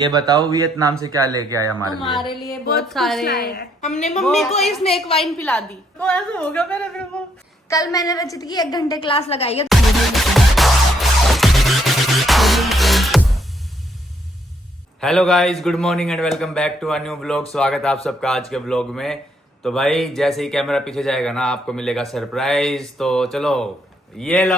ये बताओ वियतनाम से क्या लेके आए हमारे लिए? हमारे लिए बहुत सारे। हमने मम्मी को स्नेक वाइन पिला दी। वो ऐसा होगा मेरा फिर वो। कल मैंने रचित की 1 घंटे क्लास लगाई है। Hello guys, good morning and welcome back to a new vlog. स्वागत है आप सबका आज के व्लॉग में। तो भाई जैसे ही कैमरा पीछे जाएगा ना, आपको मिलेगा सरप्राइज। तो चलो ये लो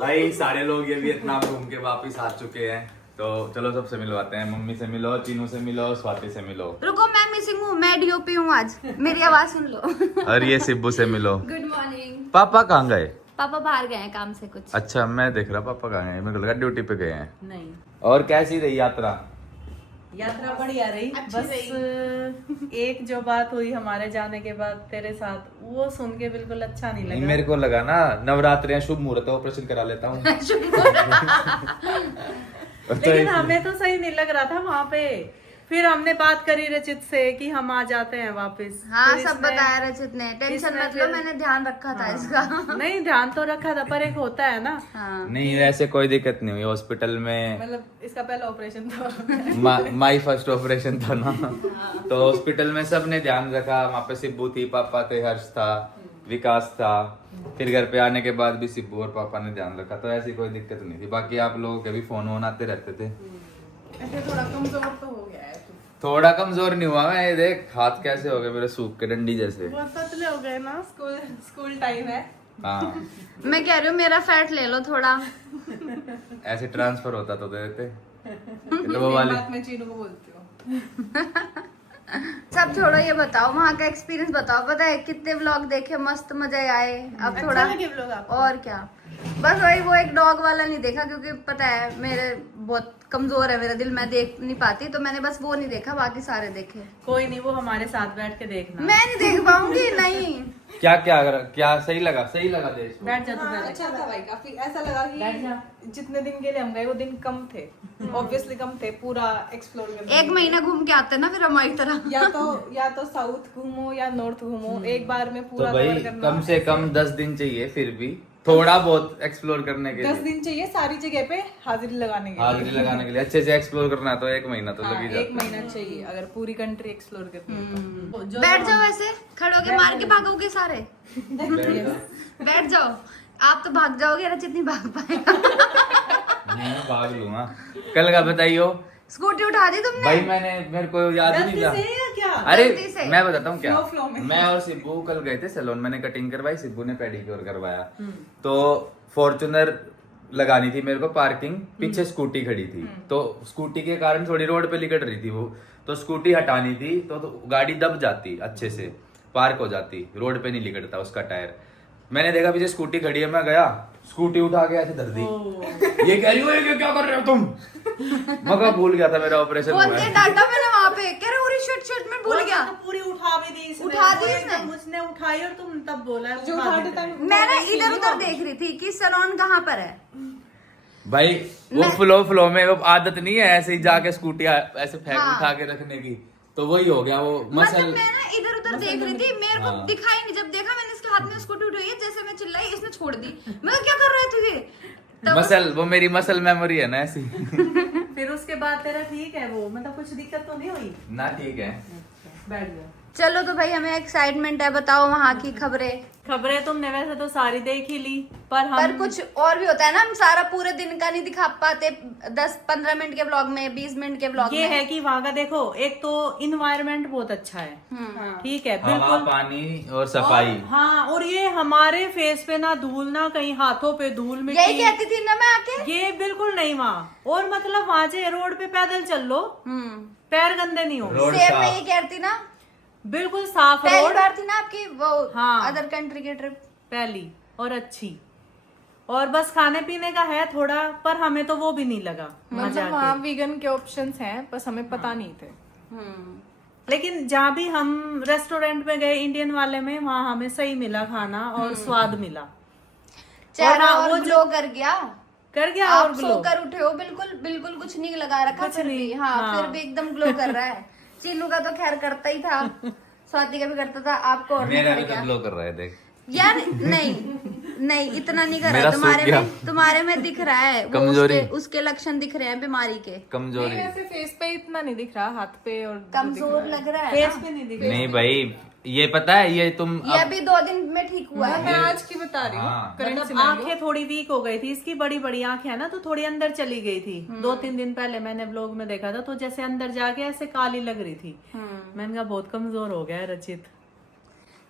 भाई, सारे लोग ये वियतनाम घूम के वापिस आ चुके हैं। तो चलो सबसे मिलवाते हैं। मम्मी से मिलो, चीनू से मिलो, स्वाति से मिलो। रुको, मैं मिसिंग हूँ, मैं डीओपी हूँ आज। मेरी आवाज सुन लो। और ये सिब्बू से मिलो। Good morning. पापा कहाँ गए? पापा बाहर गए हैं काम से कुछ। अच्छा, मैं देख रहा पापा कहाँ गए, मेरे को लगा ड्यूटी पे गए हैं। नहीं, और कैसी रही यात्रा? यात्रा बढ़िया रही। बस एक जो बात हुई हमारे जाने के बाद तेरे साथ, वो सुन के बिल्कुल अच्छा नहीं लगा। मेरे को लगा ना नवरात्रि शुभ मुहूर्त है, ऑपरेशन करा लेता हूँ। लेकिन हमें तो सही नहीं लग रहा था वहाँ पे। फिर हमने बात करी रचित से कि हम आ जाते हैं वापस। हाँ, फिर सब बताया रचित ने। टेंशन मत लो, मैंने ध्यान रखा था इसका। नहीं, ध्यान तो रखा था, पर एक होता है ना। हाँ। नहीं, ऐसे कोई दिक्कत नहीं हुई हॉस्पिटल में। मतलब इसका पहला ऑपरेशन था। माई फर्स्ट ऑपरेशन था ना। तो हॉस्पिटल में सबने ध्यान रखा। वहाँ पे सिब्बू थी, पापा थे, हर्ष था, विकास था। फिर घर पे आने के बाद भी सिब्बू और पापा ने ध्यान रखा। तो ऐसी कोई दिक्कत नहीं थी। बाकी आप लोगों के भी फोन वोन आते रहते थे। ऐसे थोड़ा कमजोर तो हो गया है। थोड़ा कमजोर नहीं हुआ मैं, ये देख हाथ कैसे हो गए मेरे, सूख के डंडी जैसे। बहुत पतले हो गए ना, स्कूल टाइम है। हाँ, मैं कह रही हूँ मेरा फैट ले लो थोड़ा। ऐसे ट्रांसफर होता तो दे देते। तो वो वाले बात मैं चीनू को बोलती हूँ। सब छोड़ो, ये बताओ वहाँ का एक्सपीरियंस बताओ। पता है कितने व्लॉग देखे, मस्त मजे आए। अब अच्छा थोड़ा लगे व्लॉग आपको? और क्या, बस वही वो एक डॉग वाला नहीं देखा, क्योंकि पता है मेरे बहुत कमजोर है मेरा दिल, मैं देख नहीं पाती। तो मैंने बस वो नहीं देखा, बाकी सारे देखे। कोई नहीं, वो हमारे साथ बैठ के देखना। मैं नहीं देख पाऊंगी। नहीं, क्या सही लगा देश में? बैठ जा तू पहले। अच्छा था भाई, काफी ऐसा लगा बैठ जा। कि जितने दिन के लिए हम गए वो दिन कम थे, ऑब्वियसली कम थे पूरा एक्सप्लोर करने। 1 महीना घूम के आते ना फिर हमारी तरह। या तो साउथ घूमो या नॉर्थ घूमो, एक बार में पूरा तो भाई कवर करना। कम से कम 10 दिन चाहिए, फिर भी थोड़ा बहुत एक्सप्लोर करने के 10 लिए। दिन चाहिए सारी जगह पे हाजिरी लगाने के लिए। हाजिरी लगाने के लिए अच्छे से एक्सप्लोर करना है तो 1 महीना तो लग ही हाँ, जाता 1 महीना चाहिए अगर पूरी कंट्री एक्सप्लोर करनी है तो। बैठ जाओ, ऐसे खड़े होके मार के भागोगे सारे। बैठ जाओ, आप तो भाग जाओगे, रचित नहीं भाग पाएगा। मैं भाग लूंगा। कल का बताइयो स्कूटी उठा दी तुमने? भाई, मेरे को याद ही नहीं गलती था। से या क्या? अरे गलती से। मैं बताता हूँ क्या। फ्लो में। मैं और सिब्बू कल गए थे सैलून, मैंने कटिंग करवाई, सिब्बू ने पेडिक्योर करवाया। तो फॉर्च्यूनर लगानी थी मेरे को पार्किंग, पीछे स्कूटी खड़ी थी। तो स्कूटी के कारण थोड़ी रोड पे लिकट रही थी वो, तो स्कूटी हटानी थी तो गाड़ी दब जाती, अच्छे से पार्क हो जाती, रोड पे नहीं लिकटता उसका टायर। मैंने देखा पीछे स्कूटी खड़ी है, मैं गया स्कूटी उठा के ऐसे धर दी। ये कह रही हो ये क्या कर रहे हो तुम? मगर भूल गया था मेरा ऑपरेशन हुआ बोलते है। डाटा मैंने वहाँ पे, कह रहे शिट मैं भूल गया। तो पूरी उठा भी दी इसने। उठा दी इसने? मुझने उठाई और तुम तब बोला जो उठाते टाइम मैं ना इधर उधर देख रही थी कि सैलून कहाँ पर है। भाई वो फ्लो में वो आदत नहीं है ऐसे ही जाके स्कूटी ऐसे फेंक हाँ। उठा के रखने की, तो वही हो गया वो मसल। मतलब मैं ना इधर उधर देख रही थी, मेरे को हाँ। दिखाई नहीं। जब देखा मैंने इसके हाथ में स्कूटी उठाई है, जैसे मैं चिल्लाई इसने छोड़ दी। मैं क्या कर रहे थे तब? मसल, वो मेरी मसल मेमोरी है ना ऐसी। फिर उसके बाद तेरा ठीक है वो, मतलब कुछ दिक्कत तो नहीं हुई? ना ठीक है। बैठ जा। चलो तो भाई, हमें एक्साइटमेंट है, बताओ वहाँ की खबरें। खबरें तुमने वैसे तो सारी देख ही ली, पर पर कुछ और भी होता है ना, हम सारा पूरे दिन का नहीं दिखा पाते। 10-15 मिनट के ब्लॉग में, 20 मिनट के ब्लॉग ये में। है कि वहाँ का देखो, एक तो इन्वायरमेंट बहुत अच्छा है। ठीक है, हवा, बिल्कुल। पानी और सफाई। हाँ, और ये हमारे फेस पे ना धूल, ना कहीं हाथों पे धूल यही मिट्टी, कहती थी ना मैं आके। ये बिल्कुल नहीं वहाँ। और मतलब वहाँ से रोड पे पैदल चल लो, पैर गंदे नहीं हो। रोड सेम मैं साफ। ये कहती ना, बिल्कुल साफ पहली रोड। बार थी ना आपकी वो हाँ। अदर कंट्री की ट्रिप। पहली और अच्छी। और बस खाने पीने का है थोड़ा, पर हमें तो वो भी नहीं लगा मजा मतलब वहाँ वीगन के ऑप्शंस हैं, बस हमें पता नहीं थे। लेकिन जहाँ भी हम रेस्टोरेंट में गए इंडियन वाले में, वहाँ हमें सही मिला खाना और स्वाद मिला। चेहरा हाँ, और वो ग्लो कर गया। और आप ग्लो। सोकर उठे हो, बिल्कुल बिल्कुल कुछ नहीं लगा रखा, कुछ फिर भी नहीं, हाँ, हाँ। फिर भी एकदम ग्लो कर रहा है। चीनू का तो खैर करता ही था, स्वाति का भी करता था, आपको और नहीं मेरा भी करेगा। तो ग्लो कर रहा है, देख। यार नहीं, नहीं इतना नहीं कर मेरा रहा सूख गया। तुम्हारे में दिख रहा है वो कमजोरी। उसके लक्षण दिख रहे हैं बीमारी के। कमजोरी ऐसे फेस पे इतना नहीं दिख रहा, हाथ पे और कमजोर लग रहा है फेस ना? पे नहीं दिख नहीं भाई, ये पता है ये तुम ये अभी 2 दिन में ठीक हुआ है। मैं आज की बता रही हूँ हाँ। करंट मतलब सिनेरियो। आंखें थोड़ी वीक हो गई थी, इसकी बड़ी बड़ी आंखें है ना, तो थोड़ी अंदर चली गई थी। 2-3 दिन पहले मैंने व्लॉग में देखा था, तो जैसे अंदर जाके ऐसे काली लग रही थी। मैंने कहा बहुत कमजोर हो गया है रचित।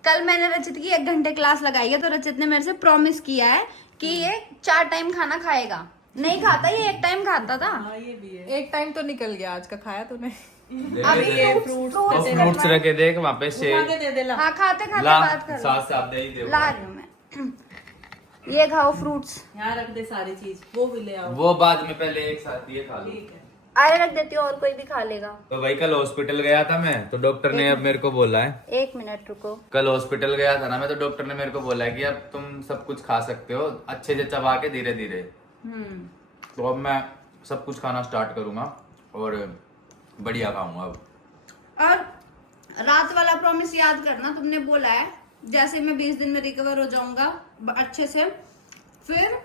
कल मैंने रचित की 1 घंटे क्लास लगाई है, तो रचित ने मेरे से प्रॉमिस किया है कि ये 4 टाइम खाना खाएगा। नहीं खाता, ये 1 टाइम खाता था। हाँ ये भी है। एक टाइम तो निकल गया आज का, खाया तूने? अभी ये फ्रूट्स रखे देख वहाँ पे उठा सेब के दे दे ला। हाँ खाते खाते ला, बात कर लो। साथ साथ दे ही दे। ला रही हूँ मैं। ये खाओ फ्रूट्स। यहाँ रख दे सारी चीज, वो भी ले आओ। वो बाद में, पहले एक साथ ये खा लो। ठीक है। आए रख देती हूँ, और कोई भी खा लेगा। तो भाई कल हॉस्पिटल गया था मैं, तो डॉक्टर ने अब मेरे को बोला है, 1 मिनट रुको। कल हॉस्पिटल गया था ना मैं, तो डॉक्टर ने मेरे को बोला है कि अब तुम सब कुछ खा सकते हो अच्छे से चबा के, धीरे धीरे। तो अब मैं सब कुछ खाना स्टार्ट करूंगा और बढ़िया खाऊंगा अब। और रात वाला प्रॉमिस याद करना, तुमने बोला है जैसे मैं 20 दिन में रिकवर हो जाऊंगा अच्छे से, फिर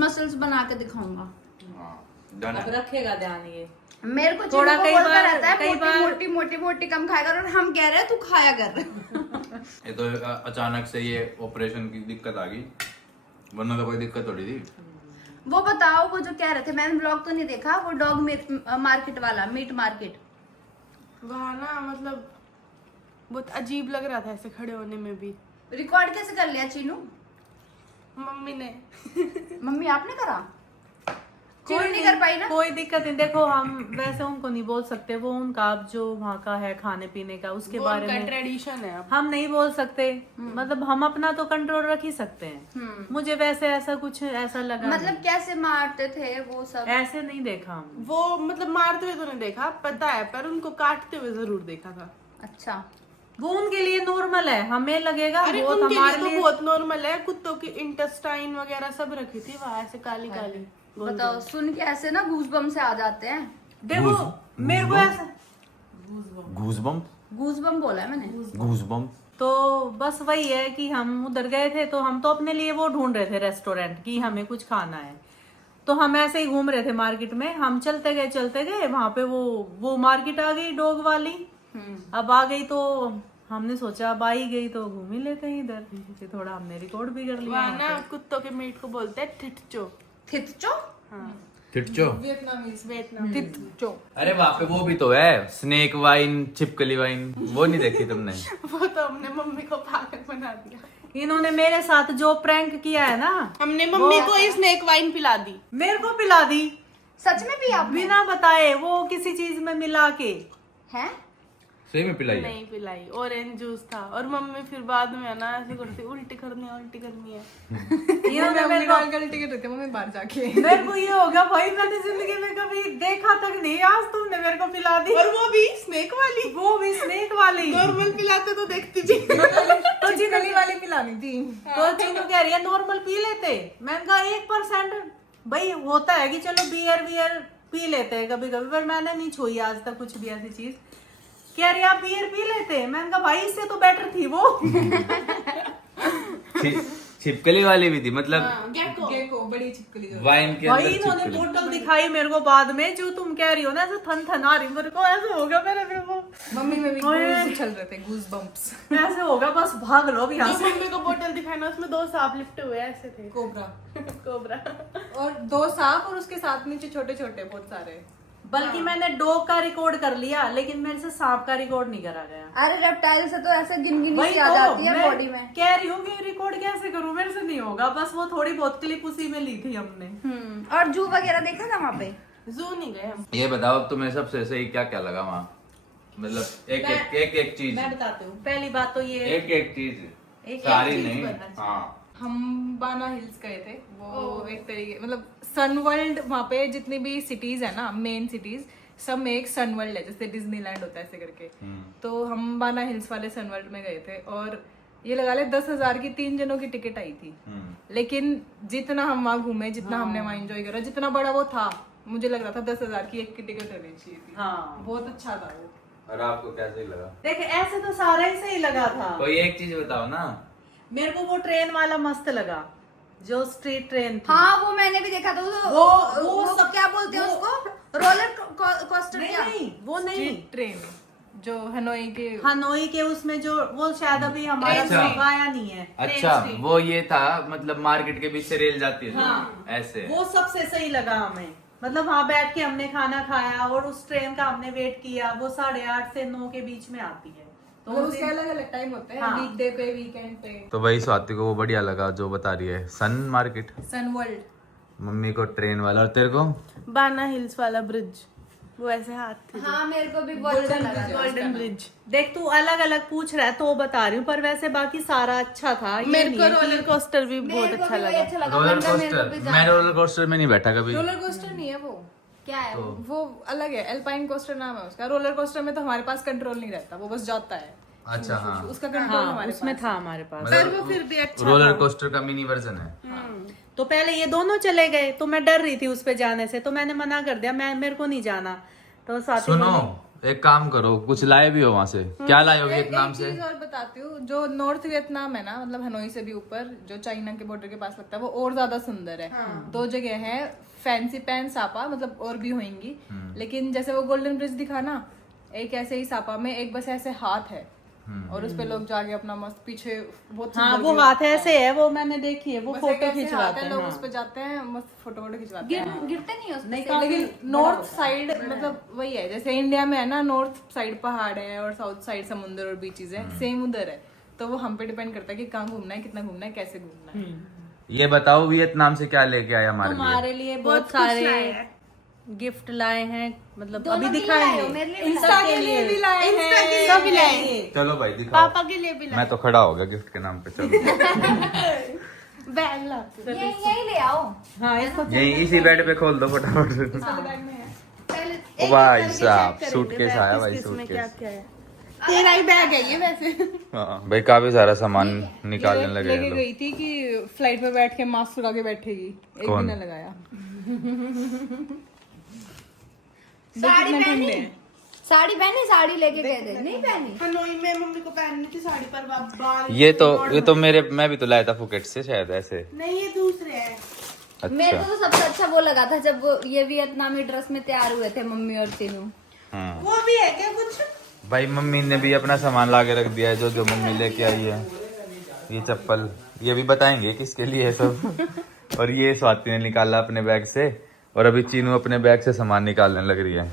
मसल्स बना के दिखाऊंगा। हाँ, डन अब है। रखेगा ध्यान ये। मेरे को थोड़ा चिन्नू कई बोलता बार- रहता है कई मोटी बार- मोटी मोटी मोटी कम खाया कर, और हम कह रहे हैं तू खाया कर। ये तो अचानक से ये ऑपरेशन की दिक्कत आ गई, वरना तो कोई दिक्कत थोड़ी थी। वो बताओ, वो जो कह रहे थे, मैंने ब्लॉग तो नहीं देखा, वो डॉग मार्केट वाला, मीट मार्केट। वहाँ ना मतलब बहुत अजीब लग रहा था ऐसे खड़े होने में भी। रिकॉर्ड कैसे कर लिया चीनू? मम्मी ने मम्मी आपने करा? चीनू नहीं कर पाई ना? कोई दिक्कत नहीं। देखो हम वैसे उनको नहीं बोल सकते, वो उनका अब जो वहाँ का है खाने पीने का, उसके वो बारे उनका में ट्रेडिशन है अब। हम नहीं बोल सकते। मतलब हम अपना तो कंट्रोल रख ही सकते हैं। मुझे वैसे ऐसा कुछ ऐसा लगा मतलब कैसे मारते थे वो सब? नहीं। ऐसे नहीं देखा हम। वो मतलब मारते हुए तो नहीं देखा, पता है, पर उनको काटते हुए जरूर देखा था। अच्छा, वो उनके लिए नॉर्मल है, हमें लगेगा अरे बहुत उनके हमारे लिए तो लिए। बहुत नॉर्मल है। कुत्तों की इंटेस्टाइन वगैरह सब रखी थी वहाँ ऐसे काली काली। बताओ, सुन के ऐसे ना गूजबम से आ जाते हैं। देखो मेरे को ऐसा गूज़बम्प, गूजबम बोला है मैंने। गूज़बम्प। तो बस वही है कि हम उधर गए थे, तो हम तो अपने लिए वो ढूंढ रहे थे रेस्टोरेंट की, हमें कुछ खाना है। तो हम ऐसे ही घूम रहे थे मार्केट में, हम चलते गए वहां पे वो मार्केट आ गई डॉग वाली। अब आ गई तो हमने सोचा अब आ ही गई तो घूम ही लेते हैं इधर, कि थोड़ा हमने रिकॉर्ड भी कर लिया वहाँ वहाँ ना पे। कुत्तों के मीट को बोलते हैं थिटचो। थितचो? थिटचो। वियतनाम थिटचो। अरे वहाँ पे वो भी तो है, स्नेक वाइन, छिपकली वाइन, वो नहीं देखी तुमने? वो तो हमने मम्मी को पागल बना दिया। इन्होंने मेरे साथ जो प्रैंक किया है ना, हमने मम्मी को ही स्नेक वाइन पिला दी। मेरे को पिला दी सच में भी आप बिना बताए, वो किसी चीज में मिला के। हैं? सही में पिलाई है? नहीं पिलाई, ऑरेंज जूस था। और मम्मी फिर बाद में है ना ऐसे करती, उल्टी करनी है। इन्होंने मेरे को गलती कर रहे थे मम्मी बाहर जाके। मेरे को ये होगा भाई, मैंने जिंदगी में कभी देखा तक नहीं, आज तुमने मेरे को पिला दी। और वो भी स्नेक वाली। वो भी स्नेक वाली। नॉर्मल पिलाते तो देखती थी। तो गली वाली पिलानी थी। तो चीनू कह रही है नॉर्मल पी लेते। मैंने कहा 1% भाई होता है कि चलो बियर पी लेते हैं कभी कभी, पर मैंने नहीं छुई आज तक कुछ भी ऐसी चीज। कह रही आप बियर पी लेते? मैंने कहा भाई इससे तो बेटर थी वो। छिपकली वाली भी थी, मतलब गेको बड़ी छिपकली। वाइन के भाई अंदर इन्होंने छिपकली। बोतल दिखाई मेरे को बाद में, जो तुम कह रही हो ना, ऐसे थन आ रही मेरे को, ऐसे हो गया मेरे को, मम्मी में भी ओए। गूज चल रहे थे, गूज बम्प्स। ऐसे होगा बस भाग लो अभी यहाँ जो से। मम्मी को बोतल दिखाई ना, उसमें 2 सांप लिपटे हुए ऐसे थे। Cobra cobra. और 2 सांप, और उसके साथ नीचे छोटे छोटे बहुत सारे। बल्कि मैंने डॉग का रिकॉर्ड कर लिया, लेकिन मेरे से सांप का रिकॉर्ड नहीं करा गया। अरे रेप्टाइल से तो ऐसे गिनगिनी वही सी आ तो जाती है मैं बॉडी में। कह रही हूँ कि रिकॉर्ड कैसे करूँ, मेरे से नहीं होगा। बस वो थोड़ी बहुत क्लिप उसी में ली थी हमने। और जू वगैरह देखा था वहाँ पे? जू नहीं गए हम। ये बताओ अब तुम्हें सबसे सही क्या क्या लगा वहाँ? मतलब एक चीज, मैं बताती हूँ। पहली बात तो ये एक चीज, एक सारी चीज नहीं। बताना हाँ, हम बाना हिल्स गए थे। वो एक तरीके मतलब सन वर्ल्ड, वहाँ पे जितनी भी सिटीज है ना, मेन सिटीज, सब में एक सन वर्ल्ड है, जैसे डिज्नीलैंड होता है ऐसे करके। तो हम बाना हिल्स वाले सन वर्ल्ड में गए थे, और ये लगा ले 10,000 की 3 जनों की टिकट आई थी। लेकिन जितना हम वहाँ घूमे, जितना हमने वहाँ एंजॉय करा, जितना बड़ा वो था, मुझे लग रहा था 10,000 की एक की टिकट होनी चाहिए थी। हाँ। बहुत अच्छा था वो। और आपको कैसे लगा? देख ऐसे तो सारा ही सही लगा था। कोई एक चीज बताओ ना। मेरे को वो ट्रेन वाला मस्त लगा। जो स्ट्रीट ट्रेन थी। हाँ वो मैंने भी देखा था। वो सब- क्या बोलते हैं उसको, रोलर कोस्टर क्या? नहीं वो नहीं, ट्रेन जो हनोई के हनोई के उसमें जो वो शायद अभी हमारा अच्छा। शौक आया नहीं है। अच्छा वो ये था, मतलब मार्केट के बीच से रेल जाती है हाँ। ऐसे। वो सबसे सही लगा हमें, मतलब वहाँ बैठ के हमने खाना खाया और उस ट्रेन का हमने वेट किया। वो 8:30 से 9 के बीच में आती है, तो मतलब उस उसके दिन- अलग अलग टाइम होते हैं, हाँ। वीकडे पे, वीकेंड पे। तो वही स्वाति को वो बढ़िया लगा जो बता रही है, सन मार्केट। सन वर्ल्ड। मम्मी को ट्रेन वाला, और तेरे को? बाना हिल्स वाला ब्रिज, वो ऐसे हाथ थे। हाँ मेरे को भी बहुत अच्छा लगा। Golden bridge. देख तू अलग अलग पूछ रहा है तो बता रही हूँ, पर वैसे बाकी सारा अच्छा था। ये मेरे नहीं को है कि- रोलर कोस्टर भी बहुत मेरे को अच्छा भी वही लगा। अच्छा लगा। रोलर वरना मेरे को भी कोस्टर, मैं रोलर कोस्टर में नहीं बैठा कभी। रोलर कोस्टर नहीं है वो, क्या है वो? वो अलग है, एल्पाइन कोस्टर नाम है उसका। रोलर कोस्टर में तो हमारे पास कंट्रोल नहीं रहता, वो बस जाता है। अच्छा हाँ, उसका कंट्रोल हाँ, हमारे उसमें पास था हमारे पास। पर वो फिर भी अच्छा रोलर कोस्टर का मिनी वर्जन है। तो पहले ये दोनों चले गए तो मैं डर रही थी उस पे जाने से, तो मैंने मना कर दिया, मेरे को नहीं जाना। तो स्वाति सुनो बोली, एक काम करो, कुछ लाए भी हो वहां से? क्या लाए हो वियतनाम एक से? चीज और बताती हूँ, जो नॉर्थ वियतनाम है ना, मतलब हनोई से भी ऊपर, जो चाइना के बॉर्डर के पास लगता है, वो और ज्यादा सुंदर है। दो जगह है, फैंसी पैन सापा, मतलब और भी होंगी, लेकिन जैसे वो गोल्डन ब्रिज दिखा ना, एक ऐसे ही सापा में एक बस ऐसे हाथ है और उस पे लोग जाके अपना मस्त पीछे बहुत हाँ सुंदर वो view हाथ दिखता है। ऐसे है, वो मैंने देखी है, वो बस एक फोटो ऐसे खिंचवाते हाथ है, हैं। लोग हाँ। उस पे जाते हैं, मस्त फोटो वोटो खिंचवाते हैं। गिरते नहीं हो नहीं, लेकिन नॉर्थ साइड मतलब वही है, जैसे इंडिया में है ना, नॉर्थ साइड पहाड़ है और साउथ साइड समुद्र और बीचेस है, सेम उधर है। तो वो हम पे डिपेंड करता है कि कहाँ घूमना है, कितना घूमना है, कैसे घूमना है। ये बताओ वियतनाम से क्या लेके आया हमारे लिए? हमारे लिए बहुत सारे गिफ्ट लाए हैं, मतलब दोनों अभी के लिए आए हो, दिखाएंगे। मेरे लिए भी इंस्टा के लिए भी लाए इंस्टा के लिए सब भी लाए। चलो भाई दिखाओ। पापा के लिए भी मैं तो खड़ा हो गया गिफ्ट के नाम पे। चलो बैग लाते। यही ले आओ। हाँ इसको यही इसी बेड पे खोल दो फटाफट। पहले ओ भाई साहब, सूटकेस आया भाई, इसमें क्या सूटकेस। क्या है? तेरा ही बैग है ये वैसे। हाँ भाई काफी सारा सामान निकालने लगे लेके हैं लोग। गई थी कि फ्लाइट में बैठ के मास्क लगा के बैठेगी, एक कौन? भी ना लगाया। साड़ी कितने पहनी? ठंडे हैं। साड़ी पहनी? साड़ी लेके गए थे? नहीं पहनी? हनोई में मम्मी को पहननी थी साड़ी, पर बाल ये तो मेरे, मैं भी तो लाया था फुकेट से शायद ऐसे। नहीं, ये दूसरे हैं। मेरे को अच्छा तो सबसे अच्छा वो लगा था जब वो ये वियतनामी ड्रेस में तैयार हुए थे मम्मी और तीनों। हाँ वो भी है क्या कुछ? भाई मम्मी ने भी अपना सामान ला के रख दिया है, जो जो मम्मी लेके आई है। ये चप्पल, ये भी बताएंगे किसके लिए है सब। और ये स्वाति ने निकाला अपने बैग से, और अभी चीनू अपने बैग से सामान निकालने लग रही है।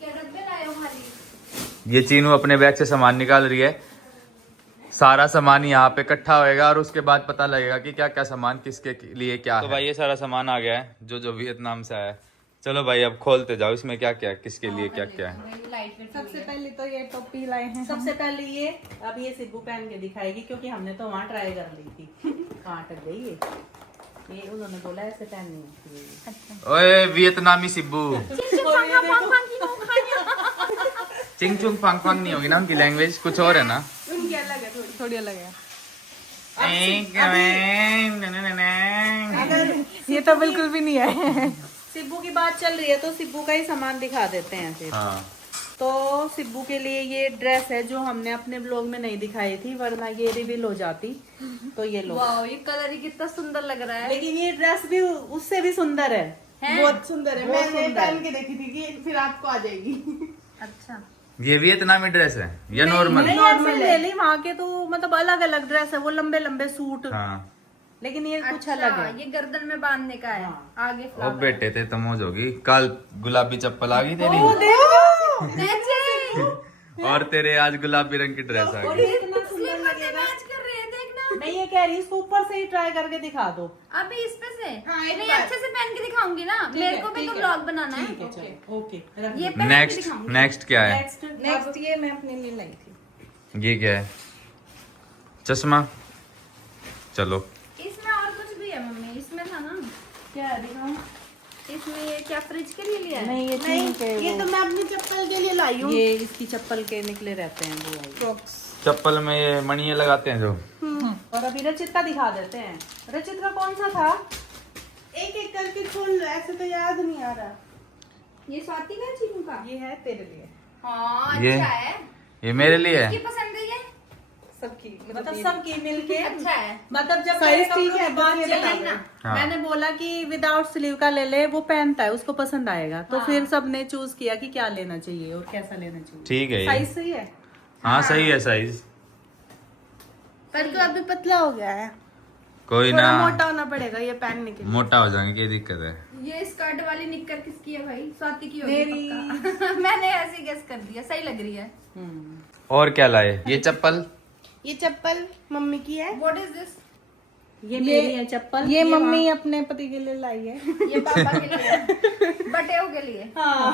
क्या डब्बे लाए हो खाली? ये चीनू अपने बैग से सामान निकाल रही है। सारा सामान यहाँ पे इकट्ठा होएगा और उसके बाद पता लगेगा कि क्या क्या सामान किसके लिए क्या है। तो भाई ये सारा सामान आ गया है जो जो वियतनाम से आया है। चलो भाई अब खोलते जाओ, इसमें क्या क्या है, किसके लिए क्या क्या है। लाइट वेट सबसे पहले तो ये टोपी लाए हैं। सबसे पहले ये, अब ये सिब्बू पहन के दिखाएगी क्योंकि हमने तो वहाँ ट्राई कर ली थी। कहाँ अटक गई ये उन्होंने बोला ऐसे पहननी है। ओए वियतनामी सिब्बू, चिंग चुंग फांग फांग नहीं होगी ना उनकी लैंग्वेज, कुछ और है ना। उनकी अलग है थोड़ी। थोड़ी अलग है। अगर ये तो बिल्कुल भी नहीं है। सिब्बू की बात चल रही है तो सिब्बू का ही सामान दिखा देते हैं फिर। हाँ तो सिब्बू के लिए ये ड्रेस है जो हमने अपने ब्लॉग में नहीं दिखाई थी, वरना ये रिवील हो जाती। तो ये लो, वाओ, ये कलर ही कितना सुंदर लग रहा है। लेकिन ये ड्रेस भी उससे भी सुंदर है। बहुत सुंदर है। बहुत मैंने सुंदर। पहन के देखी थी कि फिर आपको आ जाएगी। अच्छा, ये वियतनामी ड्रेस है या नॉर्मल? नहीं ऐसे ले ली वहाँ के, तो मतलब अलग अलग ड्रेस है, वो लंबे लंबे सूट, हाँ लेकिन ये कुछ अच्छा, अलग है। ये गर्दन में बांधने का है। आगे ओ फ्लावर। बेटे ते तमोज होगी, कल गुलाबी चप्पल आ गई तेरी, मैचिंग। और तेरे आज गुलाबी रंग की ड्रेस आ गई। इतना सुंदर लगेगा। मैच कर रहे हैं, देखना। मैं ये कह रही हूँ इसको ऊपर से ही ट्राई करके दिखा दो। अभी इस पे से हाँ, एक नहीं, बार। अच्छे से पहन के दिखाऊंगी ना, मेरे को भी तो ब्लॉग बनाना है। ठीक है चलो, ओके रख ये दो। पहन के नेक्स्ट दिखाऊंगी। नेक्स्ट क्या है? नेक्स्ट ये मैं अपने लिए लाई थी। ये क्या है? चश्मा। चलो इसमें और कुछ भी है मम्मी, इसमें था ना, क्या है दिखाऊं? इसमें ये क्या फ्रिज के लिए लिया है? नहीं ये नहीं, चीनी के ये तो मैं अपनी चप्पल के लिए लाई हूँ। ये इसकी चप्पल के निकले रहते हैं वो वाले। क्रॉक्स। चप्पल में ये मणिये लगाते हैं जो। और अभी रचित का दिखा देते हैं। रचित का कौन सा था? एक एक करके खोल लो, ऐसे तो याद नहीं आ रहा। ये स्वाति का है, चीनू का? ये है तेरे लिए। हाँ ये? अच्छा है। ये मेरे लिए किसकी है। पसंद है ये? सबकी मतलब सबकी मिलके अच्छा है। मतलब जब Size मेरे ठीक कपड़ों है, की बात बस ये चली बता ना, हाँ। मैंने बोला कि विदाउट स्लीव का ले ले, वो पहनता है उसको पसंद आएगा, तो फिर सबने चूज किया कि क्या लेना चाहिए और कैसा लेना चाहिए। ठीक है ये। साइज सही है। हाँ सही है साइज। पर तो अभी पतला हो गया है, कोई थोड़ा ना, मोटा होना पड़ेगा ये पहनने के लिए। मोटा हो जाएंगे, क्या दिक्कत है। ये स्कर्ट वाली निक्कर किसकी है भाई? स्वाति की होगी मेरी। पक्का। मैंने ऐसे गेस कर दिया, सही लग रही है। और क्या लाए? ये चप्पल ये चप्पल मम्मी की है। What is this? ये मेरी है चप्पल, ये मम्मी अपने पति के लिए लाई है। ये पापा के लिए है। बटेओ के लिए। हाँ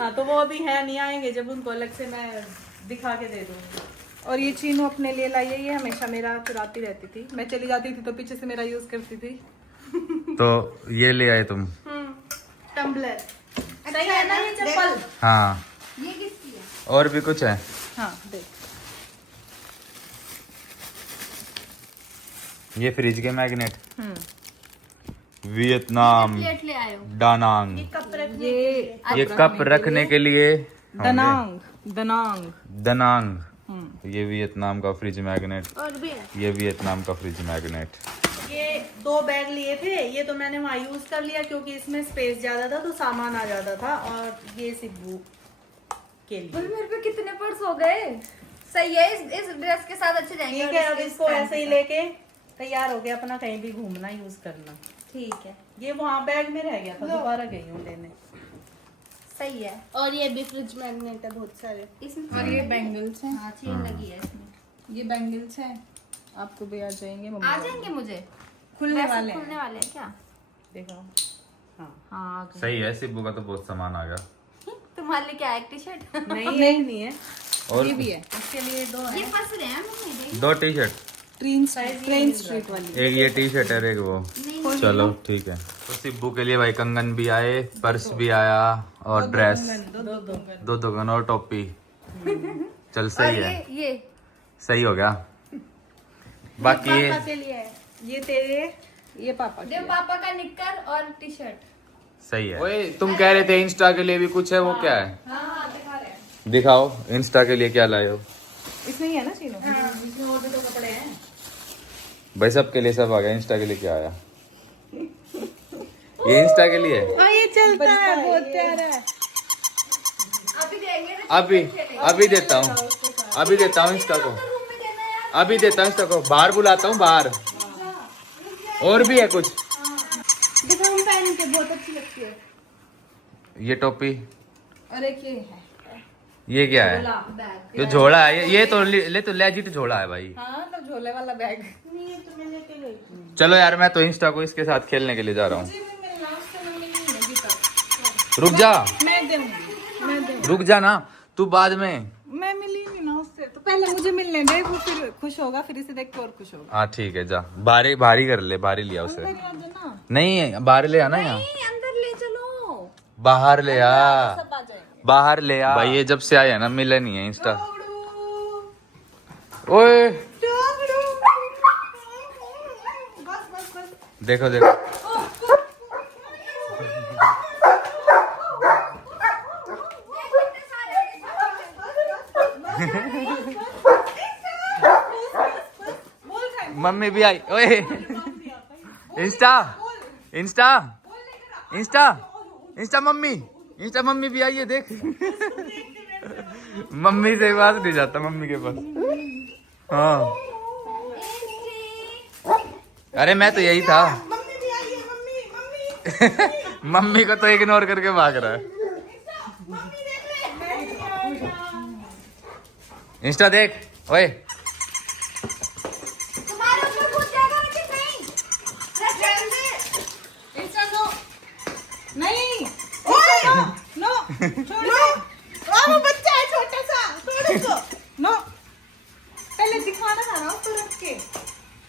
हाँ, तो वो अभी है, नहीं आएंगे, जब उनको अलग से मैं दिखा के दे दूंगी। और ये चीनू अपने लिए लाई है, ये हमेशा मेरा चुराती रहती थी, मैं चली जाती थी तो पीछे से मेरा यूज करती थी। तो ये ले आए तुम? टम्बलर। सही है ना ये चप्पल? हाँ। ये किसकी है? और भी कुछ है? हाँ देख, ये फ्रिज के मैग्नेट, वियतनाम, प्लेट ले आए हो। डानांग। ये कप रखने के लिए होंगे। Da Nang Da Nang. दनांग। ये वियतनाम का फ्रिज मैग्नेट, और भी है। ये वियतनाम का फ्रिज मैग्नेट। ये 2 बैग लिए थे, ये तो मैंने वहाँ यूज कर लिया क्योंकि इसमें स्पेस ज्यादा था तो सामान आ जाता था, और ये सिब्बू के लिए। बोल मेरे पे कितने पर्स हो गए। सही है, इस ड्रेस के साथ अच्छे जाएंगे। ठीक है, और अब इस इसको पैंट ऐसे ही के लेके तैयार हो गया, अपना कहीं भी घूमना यूज करना। साथ। ठीक है, ये वहाँ बैग में रह गया था, दोबारा गई हूँ लेने। सही है। और ये भी फ्रिज मैग्नेट है बहुत सारे। इसमें और ये बैंगल्स हैं, हाँ चेन लगी है इसमें। ये बैंगल्स हैं, आपको भी आ जाएंगे मम्मी आ वाले। जाएंगे मुझे? खुलने वैसे वाले खुलने हैं, वाले हैं क्या? देखो, हाँ हाँ। सही है, सिब्बू का तो बहुत सामान आ गया। तुम्हारे लिए क्या है? T shirt? नहीं है, और ये भी है, इसके लिए 2 है। ये फंस रहे हैं mummy. 2 T shirt, train street वाली। एक ये टी शर्ट है, एक वो। चलो ठीक है। तो सिब्बू के लिए भाई कंगन भी आए, पर्स भी आया, और ड्रेस, दो गन और टोपी। चल सही है, ये सही हो गया। बाकी ये पापा के लिए है। ये तेरे, ये पापा देव पापा का निक्कर और टी शर्ट। सही है। ओए तुम कह रहे थे इंस्टा के लिए भी कुछ है, वो क्या है? हाँ दिखा रहे हैं। दिखाओ इंस्टा के लिए क्या लाए हो। इसमें ही है ना चीनू? इसमें और भी तो कपड़े हैं। भाई सबके लिए सब आ गया, इंस्टा के लिए क्या आया? ये इंस्टा के लिए है? हाँ ये चलता है, बहुत प्यारा है। अभी देंगे ना। अभी देता हूँ, अभी देता हूँ इंस्टा को, रूम में देना यार। अभी देता हूँ इंस्टा को, बाहर बुलाता हूँ बाहर। और भी है कुछ? देखो हम पहन के बहुत अच्छी लगती है। ये टोपी, और एक ये है। ये क्या है? बैग। ये झोला है, ये तो ले तो लेजिट झोला है भाई। हाँ तो झोले वाला बैग। ये तो मैं लेके गई थी। चलो यार, मैं तो इंस्टा को इसके साथ खेलने के लिए जा रहा हूँ। रुक जा, मैं दूंगी, रुक जा ना, तू बाद में। मैं मिली नहीं ना उससे, तो पहले मुझे मिलने दे, वो फिर खुश होगा, फिर इसे देख के और खुश होगा। हाँ ठीक है, जा बाहर बाहर ही कर ले, बाहर ही लिया उसे। अंदर आ जाना, नहीं बाहर ले आना यहाँ, अंदर ले चलो। बाहर ले आ, सब आ जाएंगे। बाहर ले आ भाई। ये जब से आया ना मिला नहीं है इंस्टा। ओए देखो देखो, मम्मी भी आई। ओए Insta Insta Insta Insta mummy भी आई है, देख। मम्मी से बात नहीं जाता, मम्मी के पास। हाँ अरे मैं तो यही था। मम्मी भी आई है, मम्मी मम्मी को तो इग्नोर करके भाग रहा है। इंस्टा देख, ओए तुम्हारे ऊपर कूद जाएगा लेकिन नहीं। इंस्टा नो, नहीं, नो, नो वो बच्चा है छोटा सा, छोड़ इसको। नो, पहले दिखाना था ना ऊपर रख के।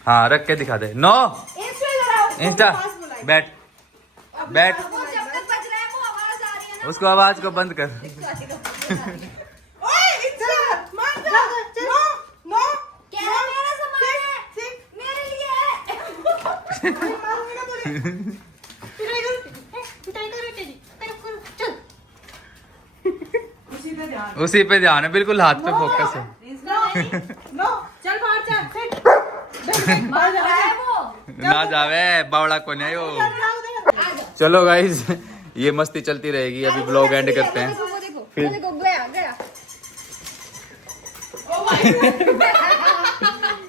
हाँ रख के दिखा दे। नो इंस्टा लगाओ। इंस्टा, बैठ बैठ, वो जब तक बज रहा है वो आवाज आ रही है ना। उसको आवाज को बंद कर। ओए इंस्टा मान जा। नो नो कह रहा मेरा सामान है, मेरे लिए है। मारूंगी ना बोले। उसी पे ध्यान। उसी पे ध्यान है, बिल्कुल हाथ पे फोकस है। नो ना जावे बावड़ा को नहीं हो। चलो गाइस ये मस्ती चलती रहेगी, अभी ब्लॉग एंड करते हैं। फिर देखो गया गया।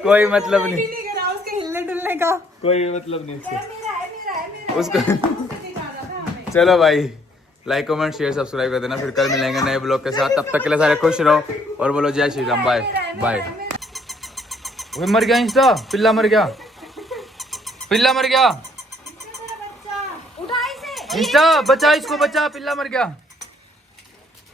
कोई मतलब नहीं, उसके हिलने डुलने का। कोई मतलब नहीं उसको। मेरा है मेरा है मेरा उसको चलो भाई लाइक कमेंट शेयर सब्सक्राइब कर देना, फिर कल मिलेंगे नए ब्लॉग के साथ। तब तक के लिए सारे खुश रहो और बोलो जय श्री राम। Bye bye. वो मर गया इंस्टा, पिल्ला मर गया, पिल्ला मर गया। उठा इसे। इंस्टा बचा इसको, बचा, पिल्ला मर गया।